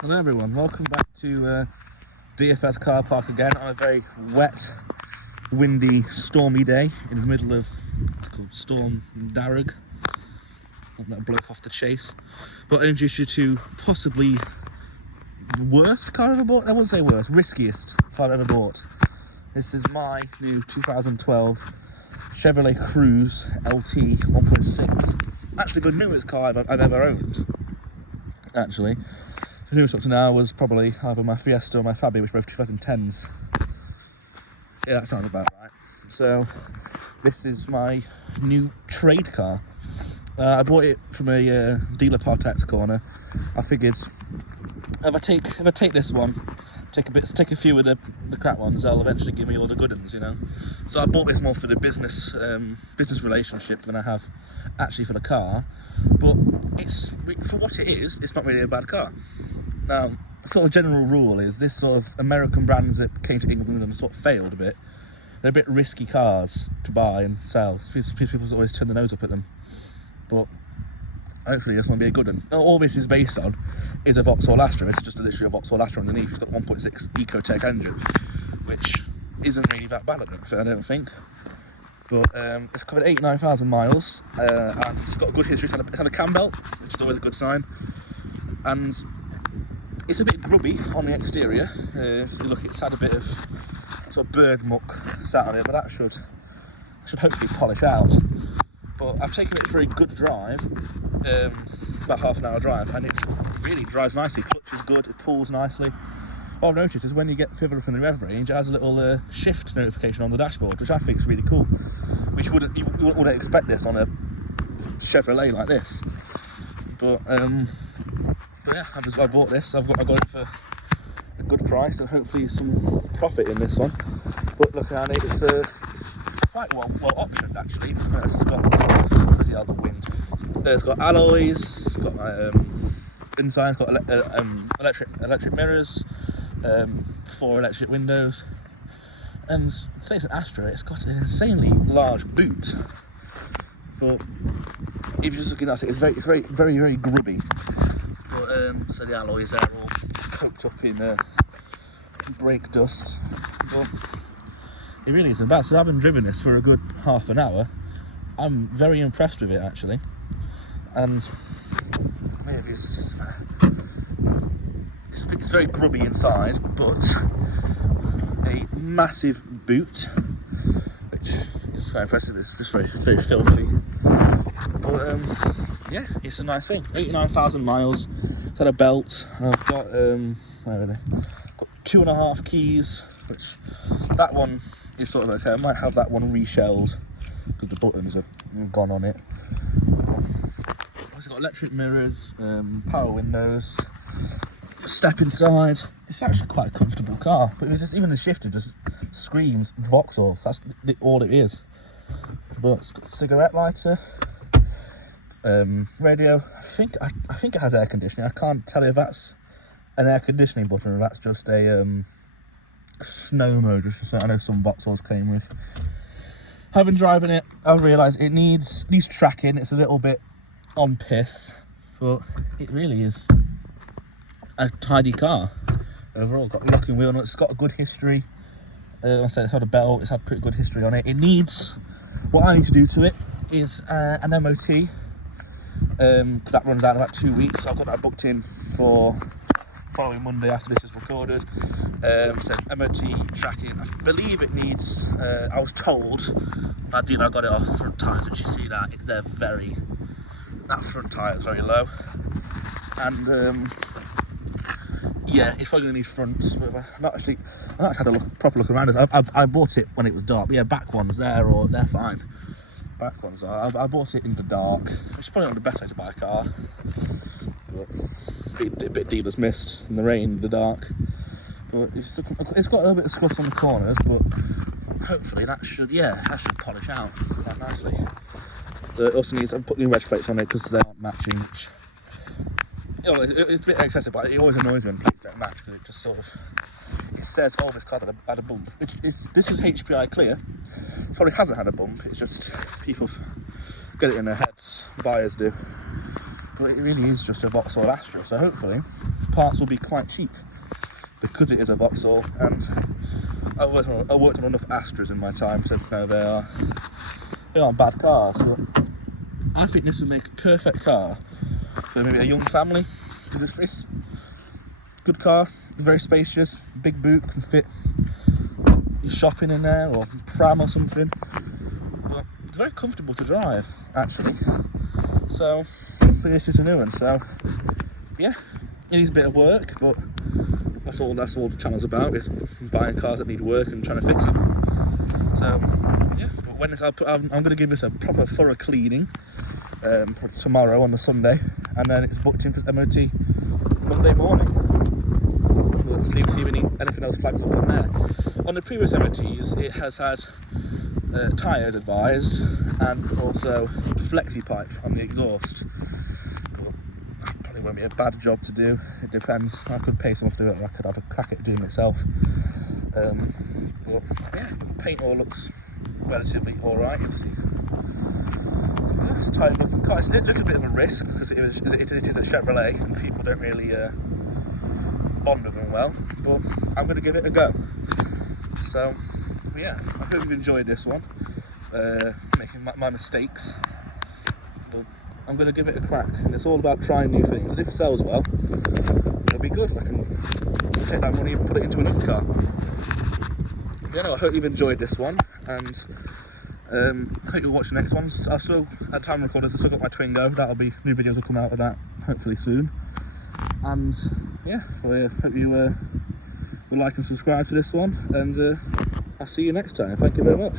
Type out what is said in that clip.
Hello everyone, welcome back to DFS car park again on a very wet, windy, stormy day in the middle of, it's called Storm Darragh, that bloke off the chase. But I introduce you to possibly the worst car I've ever bought. I wouldn't say worst, riskiest car I've ever bought. This is my new 2012 Chevrolet Cruze LT 1.6. Actually the newest car I've ever owned, actually. The newest up to now was probably either my Fiesta or my Fabia, which were both 2010s. Yeah, that sounds about right. So, this is my new trade car. I bought it from a dealer Partex corner. I figured if I take this one, take a few of the crap ones, they'll eventually give me all the good ones, you know. So I bought this more for the business relationship than I have actually for the car. But it's, for what it is, it's not really a bad car. Now, sort of general rule is this sort of American brands that came to England and sort of failed a bit. They're a bit risky cars to buy and sell. People always turn their nose up at them. But hopefully this one will be a good one. All this is based on is a Vauxhall Astra. This is just literally a Vauxhall Astra underneath. It's got a 1.6 Ecotec engine, which isn't really that bad, I don't think. But it's covered 89,000 miles, and it's got a good history. It's on a cam belt, which is always a good sign. And it's a bit grubby on the exterior. If you look, it's had a bit of sort of bird muck sat on it, but that should hopefully polish out. But I've taken it for a good drive, about half an hour drive, and it really drives nicely. Clutch is good, it pulls nicely. What I've noticed is when you get further up in the rev range, it has a little shift notification on the dashboard, which I think is really cool. Which you wouldn't expect this on a Chevrolet like this. But yeah, I bought this. I got it for a good price and hopefully some profit in this one. But looking at it, it's quite well optioned actually. It's got bloody hell, the wind. It's got alloys. It's got my inside. It's got electric mirrors, 4 electric windows, and say it's an Astra. It's got an insanely large boot. But if you're just looking at it, it's very grubby. But so the alloys are all coked up in brake dust. But it really isn't bad. So having driven this for a good half an hour, I'm very impressed with it actually. And maybe it's very grubby inside, but a massive boot, which is quite impressive. It's just very filthy. But yeah, it's a nice thing. 89,000 miles. It's had a belt. I've got where are they? Got 2.5 keys, which that one is sort of okay. I might have that one reshelled because the buttons have gone on it. It's got electric mirrors, power windows, step inside. It's actually quite a comfortable car, but it's just, even the shifter just screams Vauxhall. That's all it is. But it's got a cigarette lighter, radio. I think it has air conditioning. I can't tell if that's an air conditioning button or that's just a snow mode. Just so I know some Vauxhalls came with. Having driven it, I've realised it needs tracking. It's a little bit on piss, but it really is a tidy car overall. Got a locking wheel. It's got a good history. I said it's had a belt. It's had pretty good history on it. It needs, what I need to do to it is an MOT. That runs out in about 2 weeks. So I've got that booked in for following Monday after this is recorded. So MOT tracking. I believe it needs. I was told by dealer I got it off front tyres, which you see that that front tyre is very low, and yeah, it's probably going to need fronts. But I've not actually had a proper look around it. I bought it when it was dark. But yeah, back ones they're fine. Back ones are. I bought it in the dark, which is probably not the best way to buy a car. But a bit dealer's mist in the rain, the dark. But it's got a little bit of scuffs on the corners, but hopefully that should polish out quite nicely. It also needs, I'm putting new reg plates on it because they aren't matching, which, you know, it's a bit excessive, but it always annoys me when plates don't match because it just sort of, it says, oh, this car had a bump, which is, this is HPI clear. It probably hasn't had a bump, it's just people get it in their heads, buyers do. But it really is just a Vauxhall Astra, so hopefully parts will be quite cheap because it is a Vauxhall, and I've worked on enough Astras in my time to know they aren't bad cars, but I think this would make a perfect car for maybe a young family, because it's a good car, very spacious, big boot, can fit your shopping in there or pram or something, but it's very comfortable to drive actually. So this is a new one, so yeah, it needs a bit of work, but that's all the channel's about, is buying cars that need work and trying to fix them. So yeah, but when I'm going to give this a proper thorough cleaning tomorrow on the Sunday, and then it's booked in for MOT Monday morning. We'll see if anything else flags up on there. On the previous MOTs, it has had tyres advised, and also flexi pipe on the exhaust. Probably won't be a bad job to do. It depends. I could pay someone to do it, or I could have a crack at doing it myself. But yeah, the paint all looks relatively alright. You'll see. Yeah, it's tied up. It's a little bit of a risk because it is a Chevrolet, and people don't really bond with them well. But I'm going to give it a go. So yeah, I hope you've enjoyed this one. Making my mistakes. But I'm going to give it a crack, and it's all about trying new things, and if it sells well, it'll be good. I can take that money and put it into another car. Yeah, no, I hope you've enjoyed this one, and I hope you'll watch the next one. I've still, at the time of recording, I've still got my Twingo. New videos will come out of that hopefully soon. And yeah, I hope you will like and subscribe to this one, and I'll see you next time. Thank you very much.